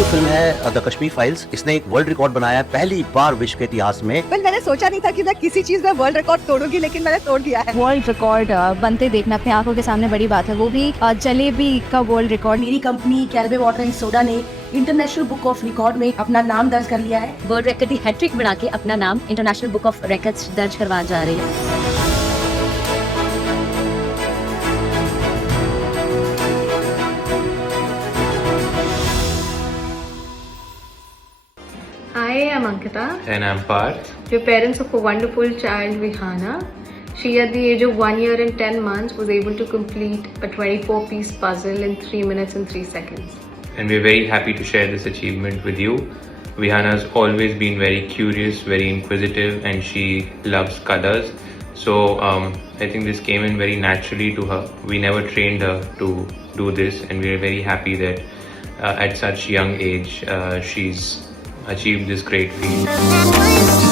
जो फिल्म है द कश्मीर फाइल्स, इसने एक वर्ल्ड रिकॉर्ड बनाया है पहली बार विश्व के इतिहास में। मैंने सोचा नहीं था कि मैं किसी चीज में वर्ल्ड रिकॉर्ड तोड़ूंगी, लेकिन मैंने तोड़ दिया है। वर्ल्ड रिकॉर्ड बनते देखना अपने आंखों के सामने बड़ी बात है, वो भी जलेबी का वर्ल्ड रिकॉर्ड। मेरी कंपनी कैरबे वाटर एंड सोडा ने इंटरनेशनल बुक ऑफ रिकॉर्ड में अपना नाम दर्ज कर लिया है। वर्ल्ड रिकॉर्ड की हैट्रिक बना के अपना नाम इंटरनेशनल बुक ऑफ रिकॉर्ड्स दर्ज करवा जा रही है। I am Ankita. And I'm Parth. We're parents of a wonderful child, Vihaana. She, at the age of 1 year and 10 months, was able to complete a 24-piece puzzle in 3 minutes and 3 seconds. And we're very happy to share this achievement with you. Vihaana's always been very curious, very inquisitive, and she loves colors. So I think this came in very naturally to her. We never trained her to do this, and we're very happy that at such young age she's achieved this great feat.